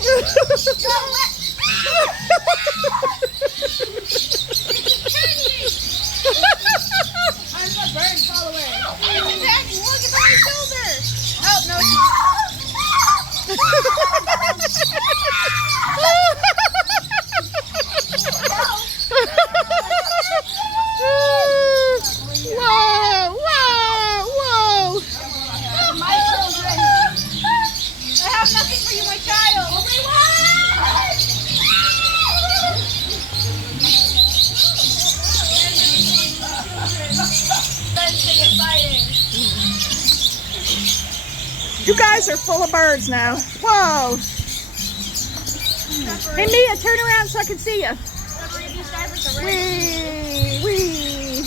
I'm a bird, fall away. Look at my shoulder. Oh, no, it's not. Whoa, whoa, whoa. My children. I have nothing for you, my child. You guys are full of birds now. Whoa. Hey, Mia, turn around so I can see you. Wee, wee,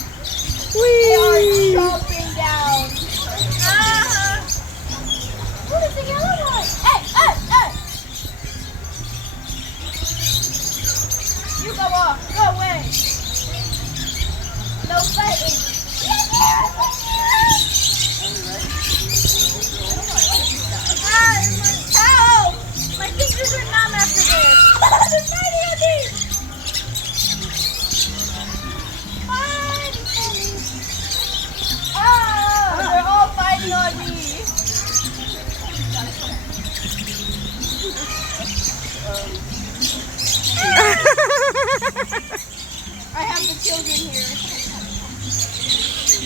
wee. Jumping down. What is the yellow one? Hey, hey, hey. You go off. Go away. No fighting. Help! My fingers are numb after this. They're fighting on me. They're all fighting on me. I have the children here.